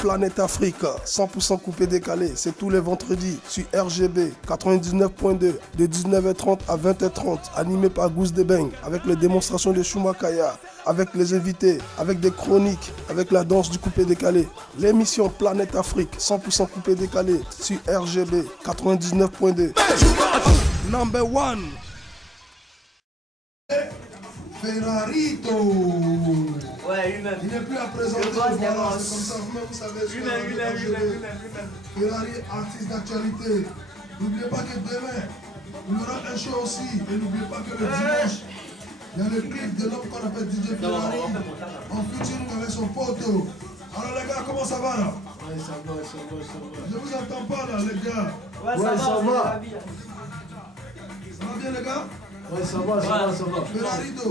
Planète Afrique, 100% coupé décalé, c'est tous les vendredis sur RGB 99.2 de 19h30 à 20h30, animé par Goose Debeng, avec les démonstrations de Shumakaya, avec les invités, avec des chroniques, avec la danse du coupé décalé. L'émission Planète Afrique, 100% coupé décalé sur RGB 99.2. Number one. Ferrarito. Ouais, lui-même. Il n'est plus à présenter. Voilà, c'est comme ça. Vous-même, vous savez. Lui-même. Ferrari, artiste d'actualité. N'oubliez pas que demain, il y aura un show aussi. Et n'oubliez pas que le dimanche, il y a le clip de l'homme qu'on appelle DJ Ferrari. En featuring avec son poteau. Alors les gars, comment ça va là? Ouais, ça va. Je vous entends pas là, les gars. Ouais, ça va. Ça va bien les gars? Ouais, ça va. Ferrarito.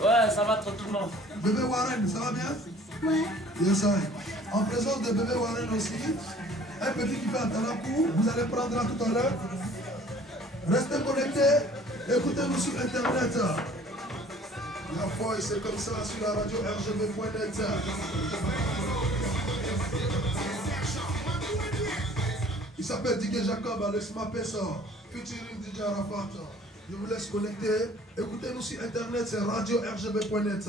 Ouais, ça va tranquillement. Bébé Warren, ça va bien? Ouais. Yes, I. En présence de Bébé Warren aussi, un petit qui fait un talent coup, vous allez prendre là tout à l'heure. Restez connectés, écoutez-nous sur internet. La foi, c'est comme ça sur la radio rgb.net. Il s'appelle DJ Jacob, Alex Mapessa, featuring DJ Arafat. Je vous laisse connecter. Écoutez-nous sur internet, c'est radio rgb.net.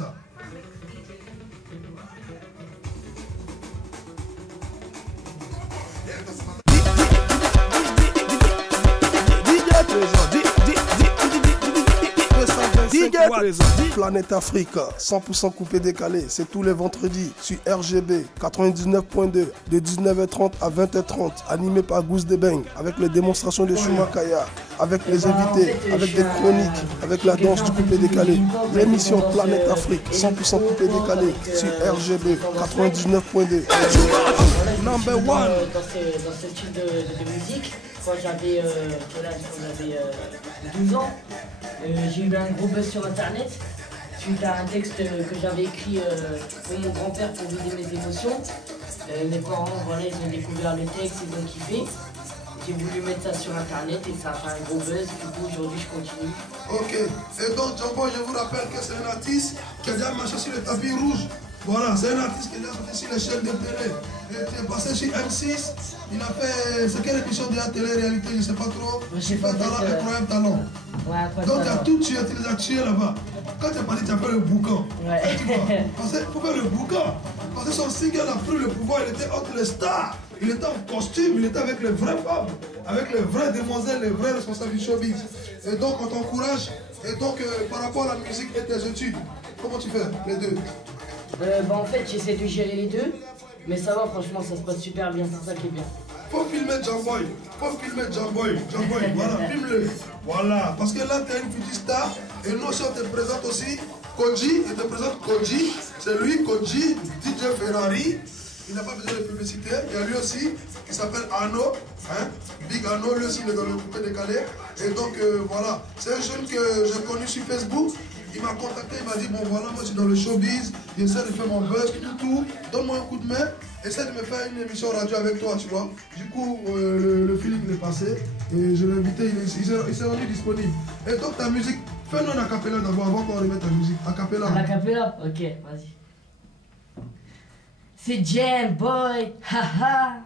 Planète Afrique, 100% coupé décalé, c'est tous les vendredis sur RGB 99.2 de 19h30 à 20h30, animé par Goose Debeng, avec les démonstrations de Shumakaya, avec les invités, avec des chroniques, avec la danse du coupé décalé. L'émission Planète Afrique, 100% coupé décalé sur RGB 99.2. Number one. Dans ce type de musique, quand j'avais 12 ans, j'ai eu un gros buzz sur internet suite à un texte que j'avais écrit pour mon grand-père pour vider mes émotions. Mes parents, voilà, ils ont découvert le texte, ils ont kiffé. J'ai voulu mettre ça sur internet et ça a fait un gros buzz. Du coup, aujourd'hui, je continue. Ok. Et donc, Jumbo, je vous rappelle que c'est un artiste qui a déjà marché sur le tapis rouge. Voilà, c'est un artiste qui est déjà sorti sur les chaînes de télé. Il est passé sur M6. Il a fait. C'est quelle émission de la télé-réalité? Je ne sais pas trop. Je pas talent, incroyable talent. Ouais, donc, tu as tout tué, tu les as tués là-bas. Quand tu es parti, tu as fait le boucan. Ouais. Tu vois, parce que pour faire le boucan, parce que son single a pris le pouvoir, il était entre les stars. Il était en costume, il était avec les vraies femmes, avec les vraies demoiselles, les vrais responsables du showbiz. Et donc, on t'encourage. Et donc, par rapport à la musique et tes études, comment tu fais les deux? En fait, j'essaie de gérer les deux, mais ça va, franchement, ça se passe super bien, c'est ça qui est bien. Faut filmer Jamboy, voilà, filme-le. Voilà, parce que là, tu es une petite star, et nous aussi, on te présente aussi Koji, il te présente Koji, c'est lui, Koji, DJ Ferrari. Il n'a pas besoin de publicité. Il y a lui aussi qui s'appelle Arnaud, hein? Big Arnaud, lui aussi il est dans le coupé décalé. Et donc voilà, c'est un jeune que j'ai connu sur Facebook. Il m'a contacté, il m'a dit bon voilà, moi je suis dans le showbiz, j'essaie de faire mon buzz, tout, donne-moi un coup de main, essaie de me faire une émission radio avec toi, tu vois. Du coup, le feeling est passé et je l'ai invité, il s'est rendu disponible. Et donc ta musique, fais-nous un acapella d'abord avant qu'on remette ta musique. Acapella. Un acapella? Ok, vas-y. C'est Jam Boy, haha.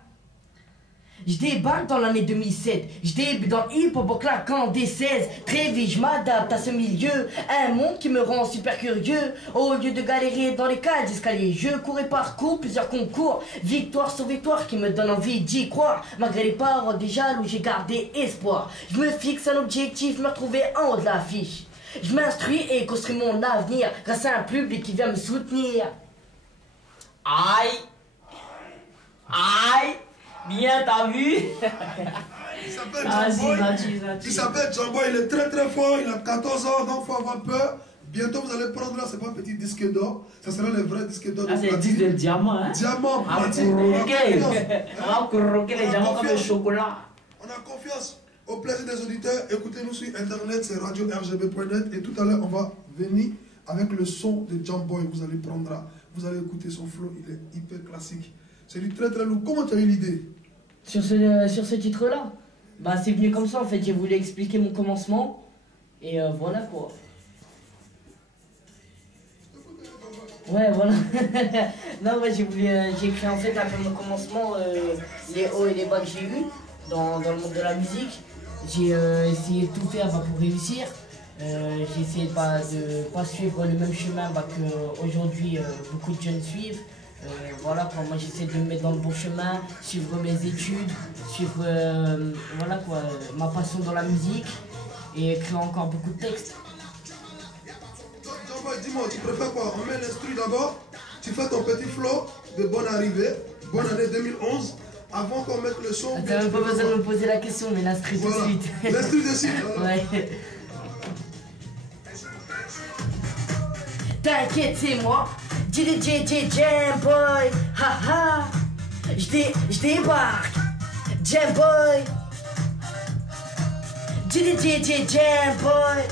Je débarque dans l'année 2007, je débute dans le hip-hop en claquant des 16. Très vite, je m'adapte à ce milieu, un monde qui me rend super curieux. Au lieu de galérer dans les cages d'escalier, je cours et parcours plusieurs concours. Victoire sur victoire qui me donne envie d'y croire. Malgré les paroles des jaloux, j'ai gardé espoir. Je me fixe un objectif, me retrouver en haut de l'affiche. Je m'instruis et construis mon avenir grâce à un public qui vient me soutenir. Aïe! Aïe! Bien, t'as vu? Il s'appelle Jamboy. Il s'appelle Jamboy, il est très très fort, il a 14 ans, donc il faut avoir peur. Bientôt vous allez prendre là, c'est pas un petit disque d'or, ça sera le vrai disque d'or. Ah, c'est le disque de diamant, hein? Diamant, platine. On va croquer les diamants comme le chocolat. On a confiance. Au plaisir des auditeurs, écoutez-nous sur internet, c'est radio rgb.net. Et tout à l'heure, on va venir avec le son de Jamboy. Vous allez prendre là, vous allez écouter son flow, il est hyper classique. C'est du très très lourd. Comment tu as eu l'idée? Sur ce titre-là, bah c'est venu comme ça en fait. J'ai voulu expliquer mon commencement et voilà quoi. Ouais, voilà. Non, moi j'ai écrit en fait après mon commencement les hauts et les bas que j'ai eu dans le monde de la musique. J'ai essayé de tout faire pour réussir. J'ai essayé de pas suivre le même chemin qu'aujourd'hui beaucoup de jeunes suivent. Voilà quoi, moi j'essaie de me mettre dans le bon chemin, suivre mes études, suivre voilà quoi, ma passion dans la musique et écrire encore beaucoup de textes. Dis-moi, tu préfères quoi? On met l'instru d'abord, tu fais ton petit flow de bonne arrivée, bonne année 2011, avant qu'on mette le son. T'as même pas besoin de me poser la question, mais l'instru tout de suite. L'instru de suite. Ouais. T'inquiète, c'est moi, DJ Jam Boy, haha, j'débarque, Jam Boy, DJ Jam Boy.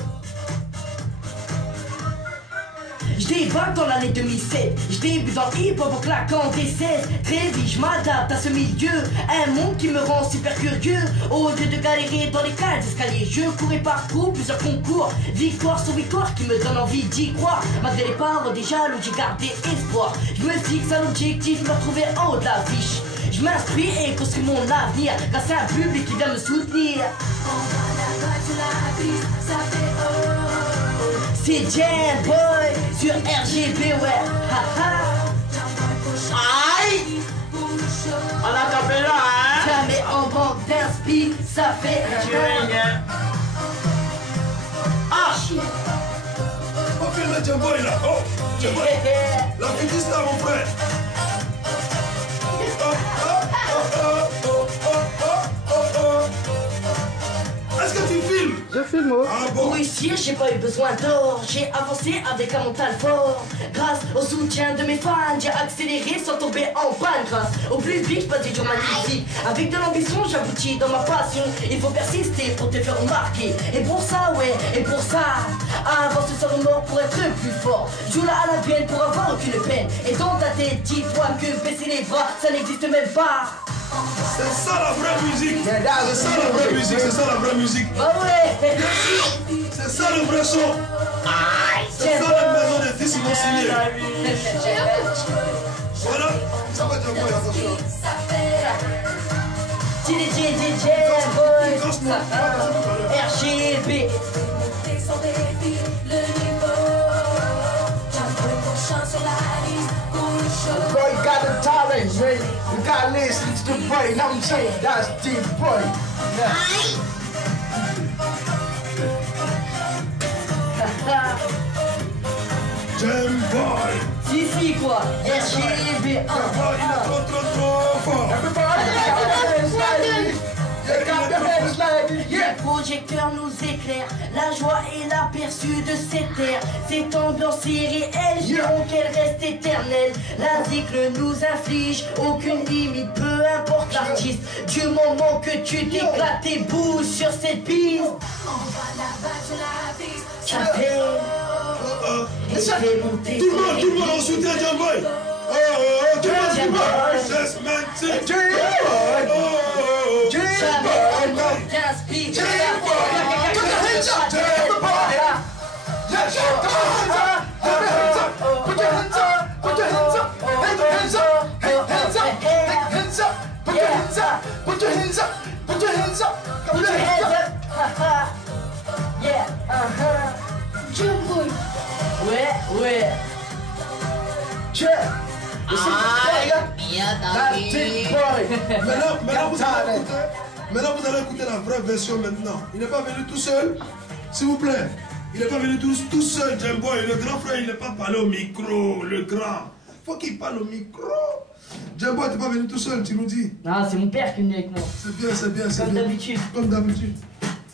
J'débarque dans l'année 2007, j'débute dans le hip-hop en claquant des 16. Très vite j'm'adapte à ce milieu, un monde qui me rend super curieux. Au lieu de galérer dans les cages d'escalier, je cours et parcours plusieurs concours. Victoire sur victoire qui me donne envie d'y croire. Malgré les paroles des jaloux, j'ai gardé espoir. Je me fixe un objectif, me retrouver en haut de l'affiche. Je m'instruis et construis mon avenir grâce à un public qui vient me soutenir. C'est Jam Boy sur RGB, ouais, haha. Aïe! On a tapé là, hein? Jamais en manque d'inspi, ça fait rien. Ah! On filme Jam Boy là. Oh, Jam Boy. La petite star, mon frère. Est-ce que tu filmes? Je filme, oh. Ah bon? Pour réussir, j'ai pas eu besoin d'or. J'ai avancé avec un mental fort. Grâce au soutien de mes fans, j'ai accéléré sans tomber en panne. Grâce au plus vite, je passe des jours magnifiques. Avec de l'ambition, j'aboutis dans ma passion. Il faut persister pour te faire remarquer. Et pour ça, ouais, et pour ça, avancer sans remords pour être plus fort. Joue là à la peine pour avoir aucune peine. Et dans ta tête, dis-toi que baisser les bras, ça n'existe même pas. C'est ça la vraie musique. C'est ça la vraie musique. C'est ça la vraie musique. Ah ouais. C'est ça le vrai son. C'est ça la maison des 10 ils vont signer. Voilà. Ça va Jam Boy, attention. DJ Boy, RGB. The boy got the talent, man. You gotta listen to the boy. You know what I'm saying? That's the boy. Jam Boy. Si quoi, RGB 1. Il est trop fort. Le projecteur nous éclaire, la joie est l'aperçu de cette terre. Cette ambiance irréelle, j'aimerais qu'elle reste éternelle. La cycle nous inflige aucune limite, peu importe l'artiste. Du moment que tu t'éclates tes bouches sur cette piste, ça fait... Et je vais monter. Tout le monde en soutien Jam Boy. Tout le monde Jam Boy. Just meant to Jamais on t'inspire. Ouais. Maintenant, vous allez écouter la vraie version maintenant. Il n'est pas venu tout seul, s'il vous plaît. Il n'est pas venu tout seul, Jam Boy. Le grand frère, il n'est pas parlé au micro, le grand. Faut qu'il parle au micro. Jam Boy, tu n'es pas venu tout seul, tu nous dis. Ah, c'est mon père qui est venu avec moi. C'est bien, c'est bien. Comme d'habitude. Comme d'habitude.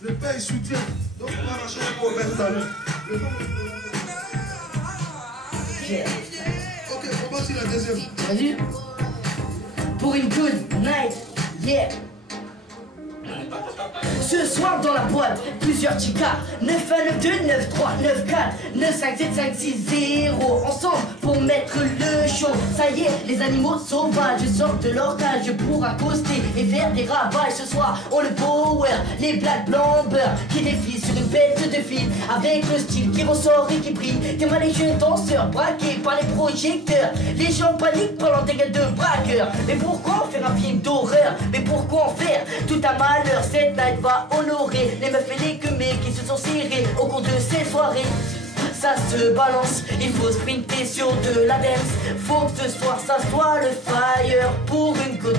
Le père, il soutient. Donc, on va arracher le mot tout à l'heure. Ok, on va sur la deuxième. Vas-y. Pour une good night, yeah. Ce soir dans la boîte, plusieurs chicas 9192 93 94 957 560 ensemble pour mettre le show. Ça y est, les animaux sauvages sortent de leur cage pour accoster et faire des ravages. Ce soir, on le power, les black blancs beurre qui défilent sur une bête de fil avec le style qui ressort et qui brille. Des jeunes danseurs braqués par les projecteurs. Les gens paniquent pendant des gueules de braqueurs. Mais pourquoi faire un film d'horreur? Mais pourquoi en faire tout un malheur? Cette night va honorer les meufs et les queumés qui se sont serrés au cours de ces soirées. Ça se balance, il faut sprinter sur de la dance. Faut que ce soir ça soit le fire pour une good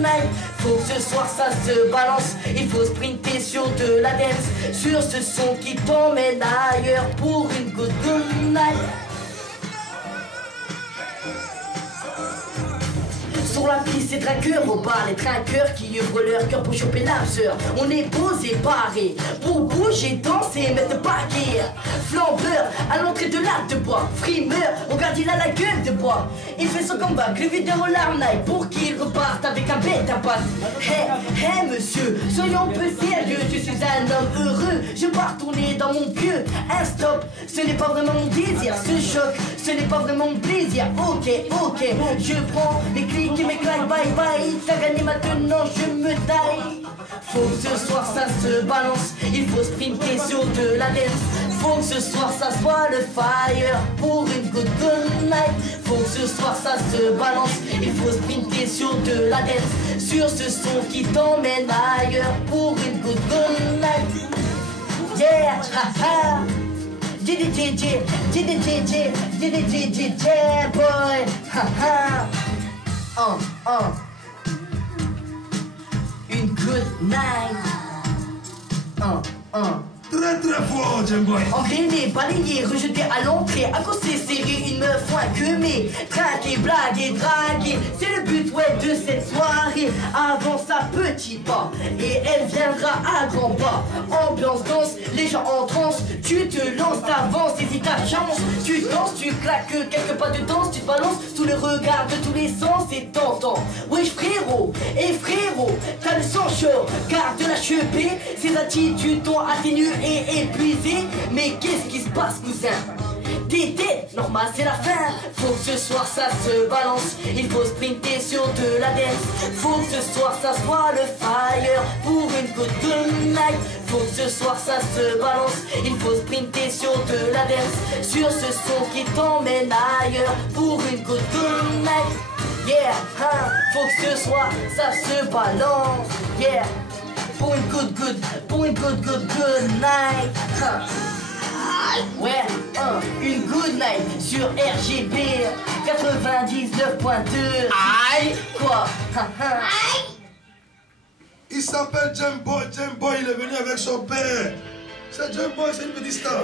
night. Faut que ce soir ça se balance, il faut sprinter sur de la dance. Sur ce son qui t'emmène ailleurs pour une good night. Sur la piste, c'est traqueurs au bar, les trinqueurs qui ouvrent leur cœur pour choper l'absurde. On est posé, barré, pour bouger, danser, mettre le paquet. Flambeur, à l'entrée de l'arc de bois. Frimeur, regarde, il a la gueule de bois. Il fait son comeback, le videur au larnaille, pour qu'il reparte avec un bête à patte. Hé, monsieur, soyons peu sérieux, je suis un homme heureux. Je pars tourner dans mon pieu. Un stop, ce n'est pas vraiment mon désir. Ce choc, ce n'est pas vraiment mon plaisir. Ok, je prends mes clics et mes claques, bye bye. T'as gagné maintenant, je me taille. Faut que ce soir ça se balance, il faut sprinter sur de la dance. Faut que ce soir ça soit le fire pour une good night. Faut que ce soir ça se balance, il faut sprinter sur de la dance. Sur ce son qui t'emmène ailleurs pour une good night. Yeah, ha ha. JDJJ, boy, ha ha. Une good night. Très très fort, Jemboy. Engrainé, balayé, rejeté à l'entrée, accosté, serré, une meuf moins que mais traqué, blagué, dragué. C'est le but, ouais, de cette soirée. Avance à petits pas et elle viendra à grands pas. Ambiance danse, les gens en transe. Tu te lances, t'avances et si t'as chance, tu danses, tu claques quelques pas de danse, tu te balances sous le regard de tous les sens et t'entends. Wesh frérot, et frérot, t'as le sang chaud, garde la chevée. Ces attitudes t'ont atténué et épuisé. Mais qu'est-ce qui se passe, cousin? T'étais normal, c'est la fin. Faut que ce soir ça se balance, il faut sprinter sur de la dance. Faut que ce soir ça soit le fire pour une good night. Faut que ce soir ça se balance, il faut sprinter sur de la dance. Sur ce son qui t'emmène ailleurs pour une good night. Yeah, hein, faut que ce soir ça se balance. Yeah, pour une good night. Hein. Ouais, une good night sur RGB 99.2. Aïe, quoi? Il s'appelle Jemboy, il est venu avec son père. C'est Jemboy, c'est une petite star.